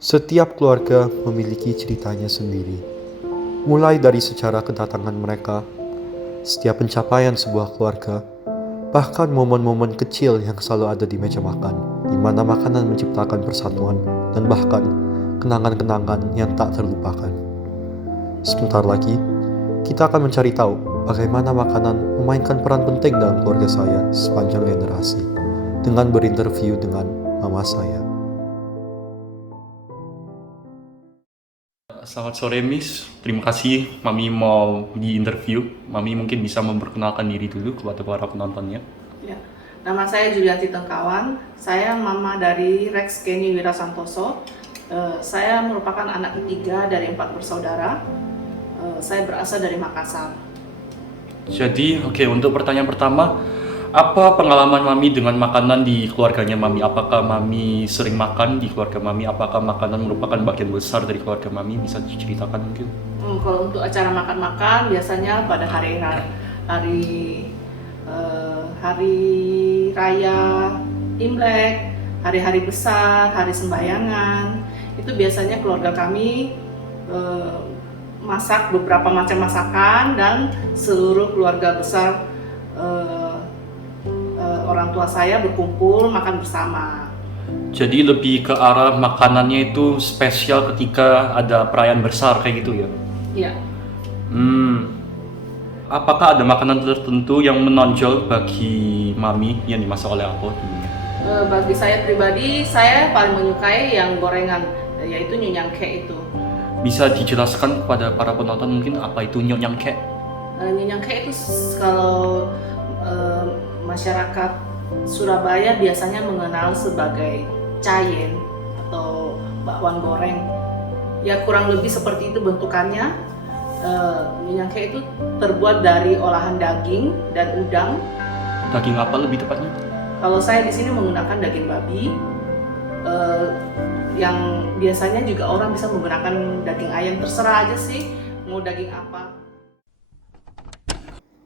Setiap keluarga memiliki ceritanya sendiri. Mulai dari sejarah kedatangan mereka, setiap pencapaian sebuah keluarga, bahkan momen-momen kecil yang selalu ada di meja makan, di mana makanan menciptakan persatuan dan bahkan kenangan-kenangan yang tak terlupakan. Sebentar lagi, kita akan mencari tahu bagaimana makanan memainkan peran penting dalam keluarga saya sepanjang generasi, dengan berinterview dengan mama saya. Selamat sore Miss, terima kasih Mami mau di interview. Mami mungkin bisa memperkenalkan diri dulu kepada para penontonnya. Ya, nama saya Julianti Tengkawan. Saya mama dari Rex Kenny Wirasantoso. Saya merupakan anak ketiga dari 4 bersaudara. Saya berasal dari Makassar. Jadi, untuk pertanyaan pertama, apa pengalaman Mami dengan makanan di keluarganya Mami? Apakah Mami sering makan di keluarga Mami? Apakah makanan merupakan bagian besar dari keluarga Mami? Bisa diceritakan mungkin? Kalau untuk acara makan-makan, biasanya pada hari raya Imlek, hari-hari besar, hari sembahyangan, itu biasanya keluarga kami masak beberapa macam masakan dan seluruh keluarga besar orang tua saya berkumpul makan bersama. Jadi lebih ke arah makanannya itu spesial ketika ada perayaan besar kayak gitu ya? Iya. Apakah ada makanan tertentu yang menonjol bagi Mami yang dimasak oleh aku dulunya? Bagi saya pribadi, saya paling menyukai yang gorengan, yaitu nyunyangke itu. Bisa dijelaskan kepada para penonton mungkin apa itu nyonyangke? Nyunyangke itu kalau masyarakat Surabaya biasanya mengenal sebagai cayen atau bakwan goreng. Ya kurang lebih seperti itu bentukannya. Nyunyangke itu terbuat dari olahan daging dan udang. Daging apa lebih tepatnya? Kalau saya di sini menggunakan daging babi. Yang biasanya juga orang bisa menggunakan daging ayam, terserah aja sih mau daging apa.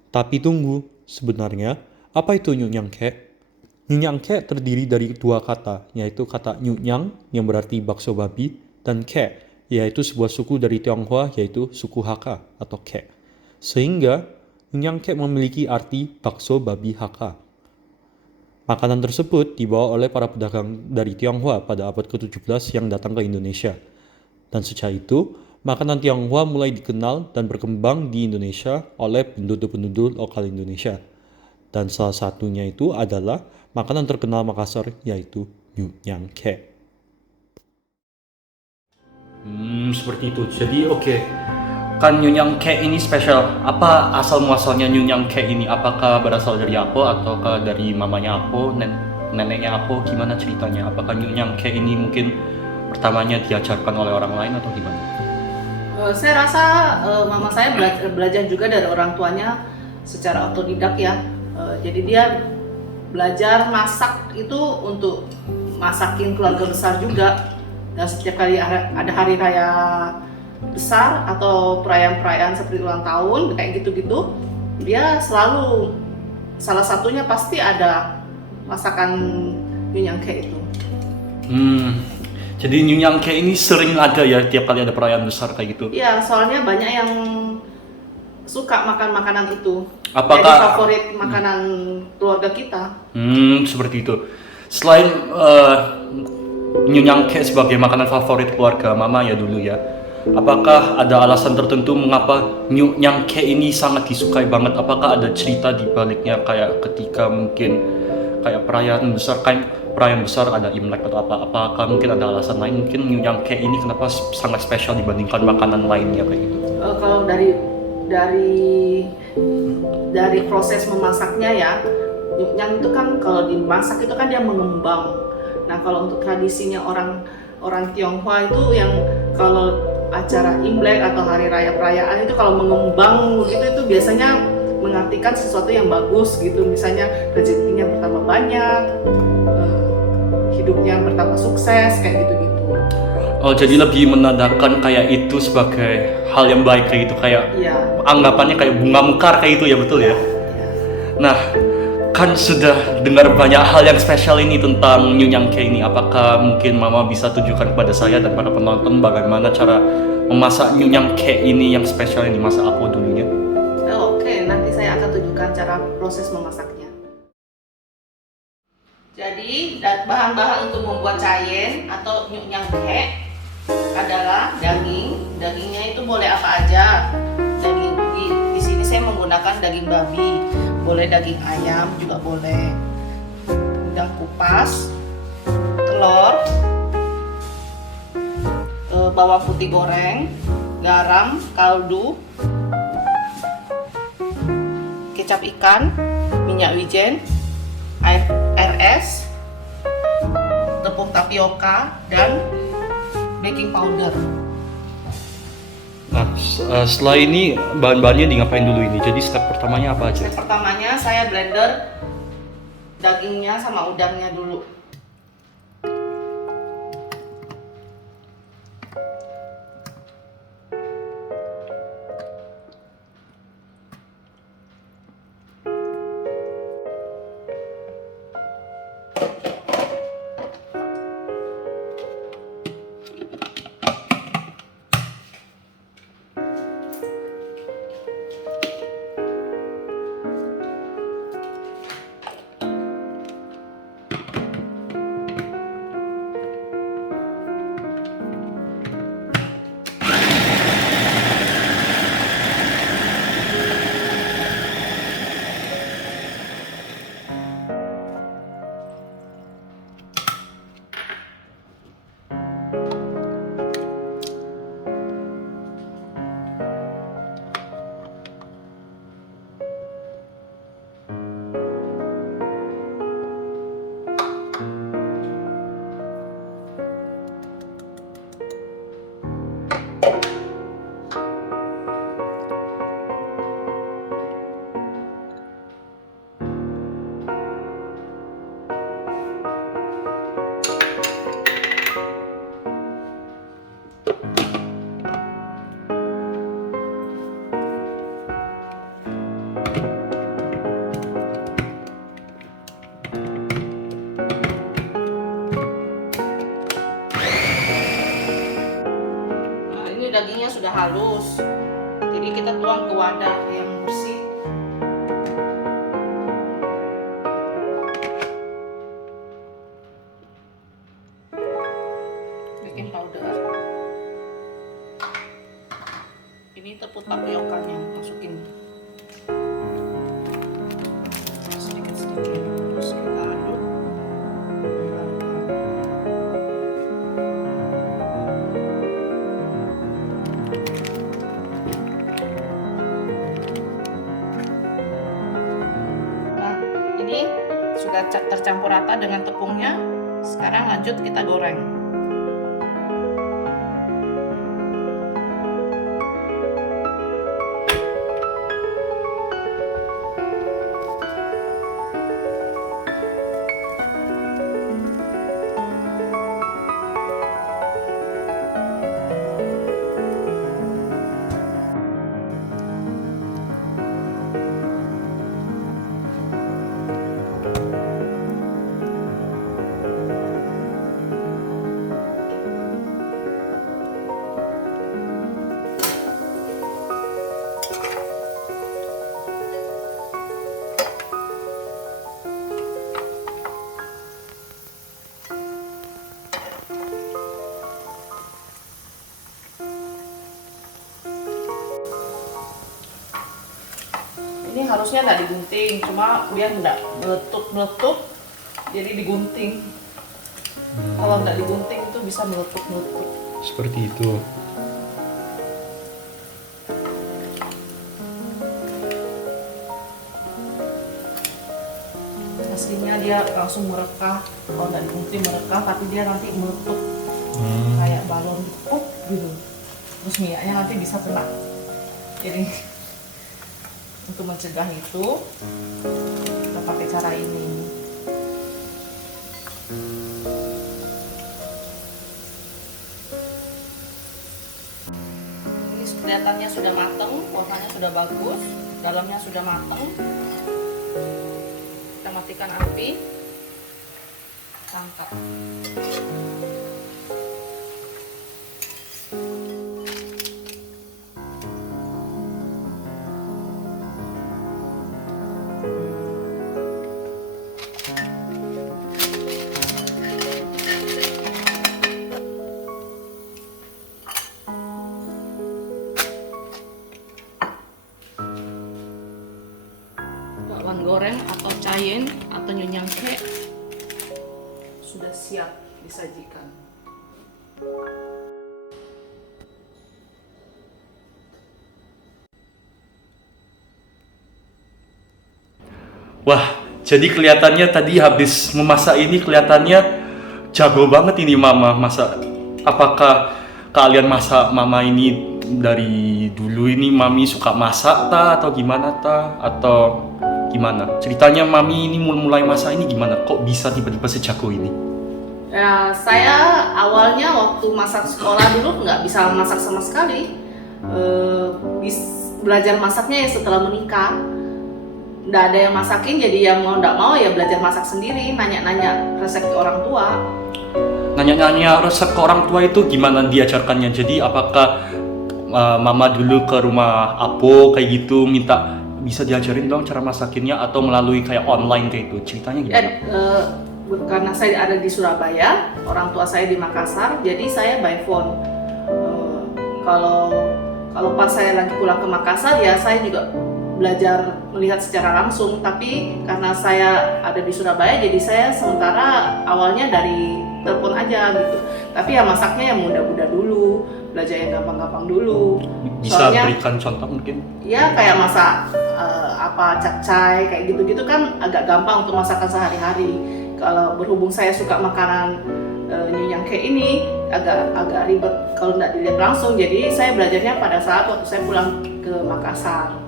Tapi tunggu, sebenarnya apa itu nyunyangke? Nyunyangke terdiri dari dua kata, yaitu kata nyunyang yang berarti bakso babi dan ke, yaitu sebuah suku dari Tionghoa yaitu suku Hakka atau ke. Sehingga nyunyangke memiliki arti bakso babi Hakka. Makanan tersebut dibawa oleh para pedagang dari Tionghoa pada abad ke-17 yang datang ke Indonesia. Dan sejak itu, makanan Tionghoa mulai dikenal dan berkembang di Indonesia oleh penduduk-penduduk lokal Indonesia. Dan salah satunya itu adalah makanan terkenal Makassar yaitu nyunyangke. Seperti itu. Jadi kan nyonyangke ini spesial. Apa asal muasalnya nyonyangke ini? Apakah berasal dari aku ataukah dari mamanya aku, neneknya aku? Gimana ceritanya? Apakah nyonyangke ini mungkin pertamanya diajarkan oleh orang lain atau gimana? Saya rasa mama saya belajar juga dari orang tuanya secara otodidak ya. Jadi dia belajar masak itu untuk masakin keluarga besar juga. Dan setiap kali ada hari raya besar atau perayaan-perayaan seperti ulang tahun kayak gitu-gitu, dia selalu salah satunya pasti ada masakan nyunyangke itu. Jadi nyonyangke ini sering ada ya tiap kali ada perayaan besar kayak gitu? Iya, soalnya banyak yang suka makan makanan itu. Apakah jadi favorit makanan keluarga kita. Seperti itu. Selain nyonyangke sebagai makanan favorit keluarga Mama ya dulu ya, apakah ada alasan tertentu mengapa nyonyangke ini sangat disukai banget? Apakah ada cerita di baliknya kayak ketika mungkin kayak perayaan besar ada Imlek atau apa? Apakah mungkin ada alasan lain? Mungkin nyonyangke ini kenapa sangat spesial dibandingkan makanan lainnya kayak gitu? Kalau dari proses memasaknya ya, nyunyang itu kan kalau dimasak itu kan dia mengembang. Nah kalau untuk tradisinya orang Tionghoa itu yang kalau acara Imlek atau hari raya perayaan itu kalau mengembang begitu itu biasanya mengartikan sesuatu yang bagus gitu, misalnya rezekinya bertambah banyak, hidupnya bertambah sukses kayak gitu-gitu. Oh jadi lebih menandakan kayak itu sebagai hal yang baik kayak gitu, kayak Iya. anggapannya kayak bunga mekar kayak itu ya, betul ya? Iya. Nah kan sudah dengar banyak hal yang spesial ini tentang Nyunyang Ke ini. Apakah mungkin Mama bisa tunjukkan kepada saya dan para penonton bagaimana cara memasak Nyunyang Ke ini yang spesial ini, masa aku dulunya? Oke, nanti saya akan tunjukkan cara proses memasaknya. Jadi, bahan-bahan untuk membuat cayen atau Nyunyang Ke adalah daging. Dagingnya itu boleh apa aja. Daging di sini saya menggunakan daging babi, boleh daging ayam juga boleh. Udang kupas, telur, bawang putih goreng, garam, kaldu, kecap ikan, minyak wijen, air es, tepung tapioka, dan baking powder. Nah, setelah ini bahan-bahannya di ngapain dulu ini? Jadi step pertamanya apa aja? Step pertamanya saya blender dagingnya sama udangnya dulu. Dagingnya sudah halus, jadi kita tuang ke wadah yang bersih. Baking powder, ini tepung tapiokanya masukin sedikit-sedikit, terus kita aduk. Ini sudah tercampur rata dengan tepungnya. Sekarang lanjut kita goreng. Ini harusnya nggak digunting, cuma biar nggak meletup, jadi digunting. Kalau nggak digunting itu bisa meletup. Seperti itu. Aslinya dia langsung merekah, kalau nggak digunting merekah, tapi dia nanti meletup kayak balon gitu. Terus minyaknya nanti bisa kena. Jadi untuk mencegah itu kita pakai cara ini. Ini kelihatannya sudah mateng, warnanya sudah bagus, dalamnya sudah mateng. Kita matikan api, tangkap. Bakwan goreng atau cayin atau nyunyang kek sudah siap disajikan. Wah, jadi kelihatannya tadi habis memasak ini kelihatannya jago banget ini mama masak. Apakah kalian masak mama ini dari dulu ini mami suka masak ta atau gimana ta atau gimana? Ceritanya mami ini mulai masak ini gimana? Kok bisa tiba-tiba sejago ini? Ya, saya awalnya waktu masak sekolah dulu nggak bisa masak sama sekali. Belajar masaknya ya setelah menikah. Nggak ada yang masakin, jadi ya mau nggak mau ya belajar masak sendiri, nanya-nanya resep ke orang tua. Nanya-nanya resep ke orang tua itu gimana diajarkannya? Jadi apakah mama dulu ke rumah Apo kayak gitu minta bisa diajarin dong cara masakinnya atau melalui kayak online kayak itu? Ceritanya gimana? Karena saya ada di Surabaya, orang tua saya di Makassar, jadi saya by phone. Kalau pas saya lagi pulang ke Makassar ya saya juga belajar melihat secara langsung, tapi karena saya ada di Surabaya jadi saya sementara awalnya dari telepon aja gitu. Tapi ya masaknya yang mudah-mudah dulu, belajar yang gampang-gampang dulu. Bisa Soalnya, berikan contoh mungkin? ya kayak masak capcay kayak gitu-gitu kan agak gampang untuk masakan sehari-hari. Kalau berhubung saya suka makanan nyunyang kayak ini agak ribet kalau nggak dilihat langsung, jadi saya belajarnya pada saat waktu saya pulang ke Makassar.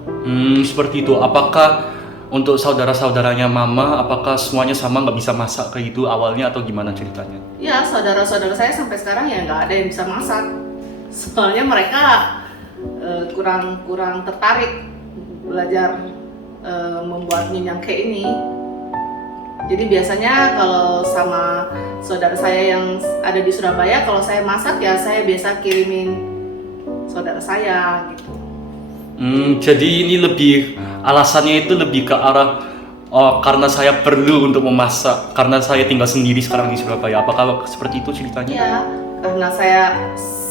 Seperti itu. Apakah untuk saudara-saudaranya mama, apakah semuanya sama nggak bisa masak kayak gitu awalnya atau gimana ceritanya? Ya, saudara-saudara saya sampai sekarang ya nggak ada yang bisa masak. Soalnya mereka kurang tertarik belajar membuat nyunyang kayak ini. Jadi biasanya kalau sama saudara saya yang ada di Surabaya, kalau saya masak ya saya biasa kirimin saudara saya gitu. Jadi ini lebih alasannya itu lebih ke arah karena saya perlu untuk memasak karena saya tinggal sendiri sekarang di Surabaya. Apakah seperti itu ceritanya? Iya, karena saya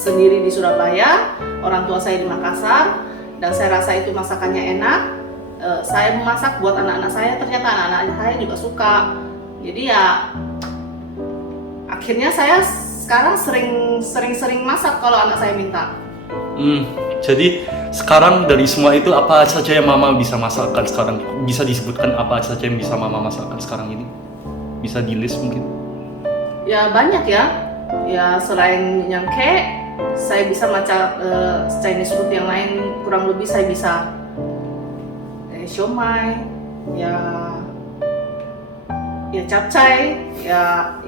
sendiri di Surabaya, orang tua saya di Makassar, dan saya rasa itu masakannya enak. Saya memasak buat anak-anak saya, ternyata anak-anak saya juga suka. Jadi ya akhirnya saya sekarang sering masak kalau anak saya minta. Jadi sekarang dari semua itu apa saja yang mama bisa masakkan sekarang? Bisa disebutkan apa saja yang bisa mama masakkan sekarang ini? Bisa di list mungkin? Ya banyak ya. Ya selain yang kek, saya bisa masak Chinese food yang lain, kurang lebih saya bisa siomay, ya capcay,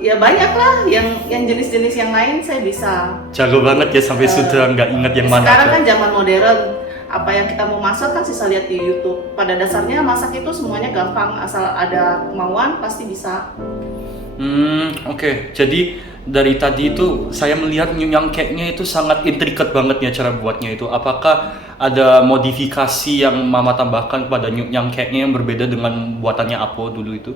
ya banyak lah yang jenis-jenis yang lain saya bisa. Jago banget ya sampai sudah nggak ingat yang mana. Sekarang kan zaman modern, apa yang kita mau masak kan sisa lihat di YouTube. Pada dasarnya masak itu semuanya gampang, asal ada kemauan pasti bisa. Oke. Jadi dari tadi itu saya melihat nyunyang cake-nya itu sangat intricate banget ya cara buatnya itu. Apakah ada modifikasi yang mama tambahkan pada nyunyang cake-nya yang berbeda dengan buatannya Apo dulu itu?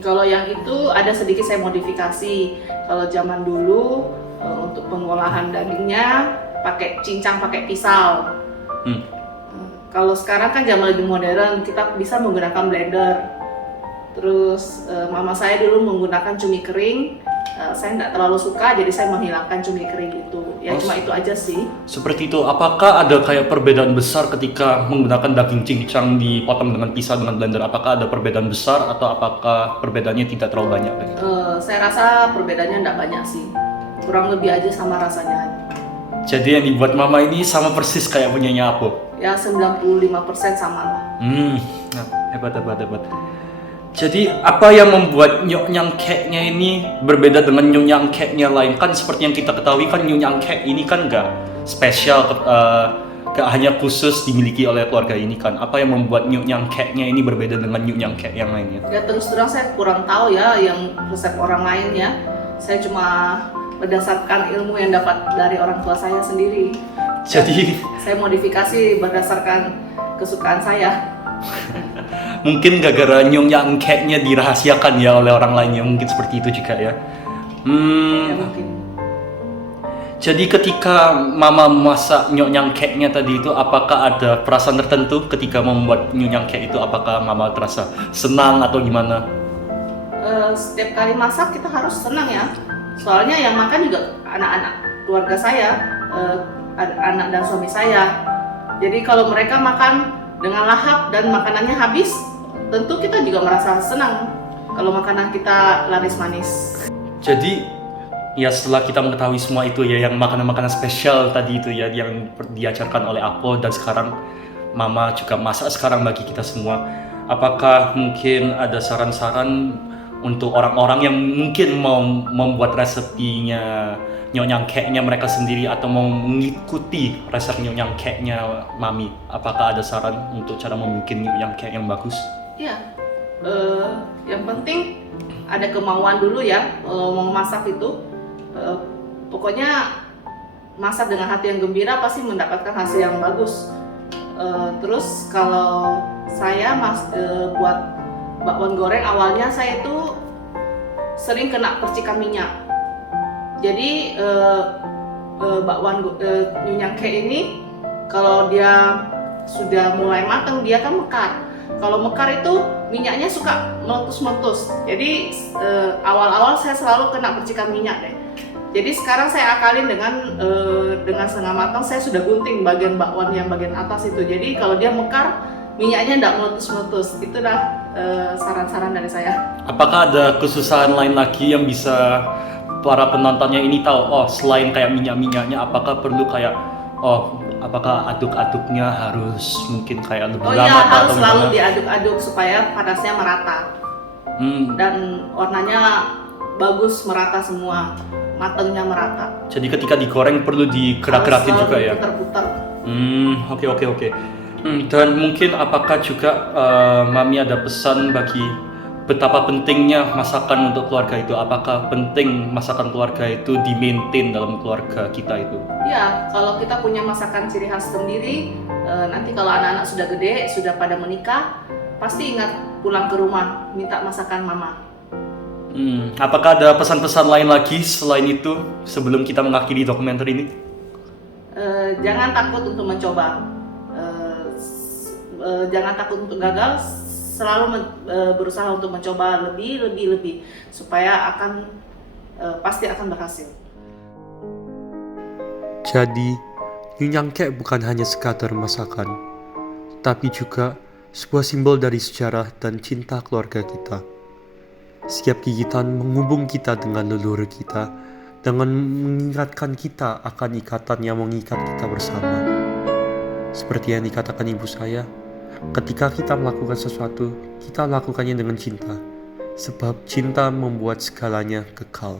Kalau yang itu ada sedikit saya modifikasi. Kalau zaman dulu untuk pengolahan dagingnya pakai cincang, pakai pisau. Kalau sekarang kan zaman lebih modern, kita bisa menggunakan blender. Terus mama saya dulu menggunakan cumi kering. Saya nggak terlalu suka, jadi saya menghilangkan cumi kering itu. Ya cuma itu aja sih. Seperti itu. Apakah ada kayak perbedaan besar ketika menggunakan daging cincang dipotong dengan pisau dengan blender? Apakah ada perbedaan besar atau apakah perbedaannya tidak terlalu banyak? Saya rasa perbedaannya nggak banyak sih. Kurang lebih aja sama rasanya. Jadi yang dibuat mama ini sama persis kayak punyanya Apo? Ya 95% sama lah. Hebat. Jadi apa yang membuat nyunyang cake-nya ini berbeda dengan nyunyang cake-nya lain? Kan seperti yang kita ketahui kan nyunyang cake ini kan nggak spesial gak hanya khusus dimiliki oleh keluarga ini kan. Apa yang membuat Nyuk Nyang Kek-nya ini berbeda dengan Nyuk Nyang Kek yang lainnya? Ya terus terang saya kurang tahu ya yang resep orang lain ya. Saya cuma berdasarkan ilmu yang dapat dari orang tua saya sendiri. Jadi Saya modifikasi berdasarkan kesukaan saya. mungkin gara-gara Nyuk Nyang Kek-nya dirahasiakan ya oleh orang lainnya, mungkin seperti itu juga ya. Ya mungkin. Jadi ketika Mama memasak Nyuk Nyang Kek-nya tadi itu, apakah ada perasaan tertentu ketika membuat Nyuk Nyang Kek itu? Apakah Mama terasa senang atau gimana? Setiap kali masak kita harus senang ya. Soalnya yang makan juga anak-anak keluarga saya, anak dan suami saya. Jadi kalau mereka makan dengan lahap dan makanannya habis, tentu kita juga merasa senang kalau makanan kita laris manis. Jadi ya setelah kita mengetahui semua itu ya, yang makanan-makanan spesial tadi itu ya yang diajarkan oleh Apo dan sekarang Mama juga masak sekarang bagi kita semua. Apakah mungkin ada saran-saran untuk orang-orang yang mungkin mau membuat resepinya Nyuk Nyang Kek-nya mereka sendiri atau mau mengikuti resep Nyuk Nyang Kek-nya Mami? Apakah ada saran untuk cara membuat Nyuk Nyang Kek yang bagus? Ya, yang penting ada kemauan dulu ya, mau masak itu. Pokoknya masak dengan hati yang gembira pasti mendapatkan hasil yang bagus. Terus kalau saya buat bakwan goreng, awalnya saya itu sering kena percikan minyak. Jadi bakwan Nyuk Nyang Kek ini kalau dia sudah mulai matang dia kan mekar. Kalau mekar itu minyaknya suka meletus-meletus. Jadi awal-awal saya selalu kena percikan minyak deh. Jadi sekarang saya akalin dengan setengah matang, saya sudah gunting bagian bakwan yang bagian atas itu. Jadi kalau dia mekar, minyaknya tidak meletus-meletus. Itulah saran-saran dari saya. Apakah ada kesusahan lain lagi yang bisa para penontonnya ini tahu? Oh, selain kayak minyak-minyaknya, apakah perlu kayak apakah aduk-aduknya harus mungkin kayak lebih Oh lama iya, atau harus selalu gimana? diaduk-aduk supaya panasnya merata dan warnanya bagus, merata semua, matangnya merata. Jadi ketika digoreng perlu digerak-gerakin Harus juga selalu ya? Putar-putar. Oke. Dan mungkin apakah juga Mami ada pesan bagi betapa pentingnya masakan untuk keluarga itu? Apakah penting masakan keluarga itu di-maintain dalam keluarga kita itu? Ya, kalau kita punya masakan ciri khas sendiri, nanti kalau anak-anak sudah gede, sudah pada menikah, pasti ingat pulang ke rumah minta masakan mama. Apakah ada pesan-pesan lain lagi selain itu sebelum kita mengakhiri dokumenter ini? Jangan takut untuk mencoba, jangan takut untuk gagal, selalu berusaha untuk mencoba lebih supaya pasti akan berhasil. Jadi, Nyuk Nyang Kek bukan hanya sekadar masakan, tapi juga sebuah simbol dari sejarah dan cinta keluarga kita. Setiap gigitan menghubung kita dengan leluhur kita, dengan mengingatkan kita akan ikatan yang mengikat kita bersama. Seperti yang dikatakan ibu saya, ketika kita melakukan sesuatu, kita lakukannya dengan cinta, sebab cinta membuat segalanya kekal.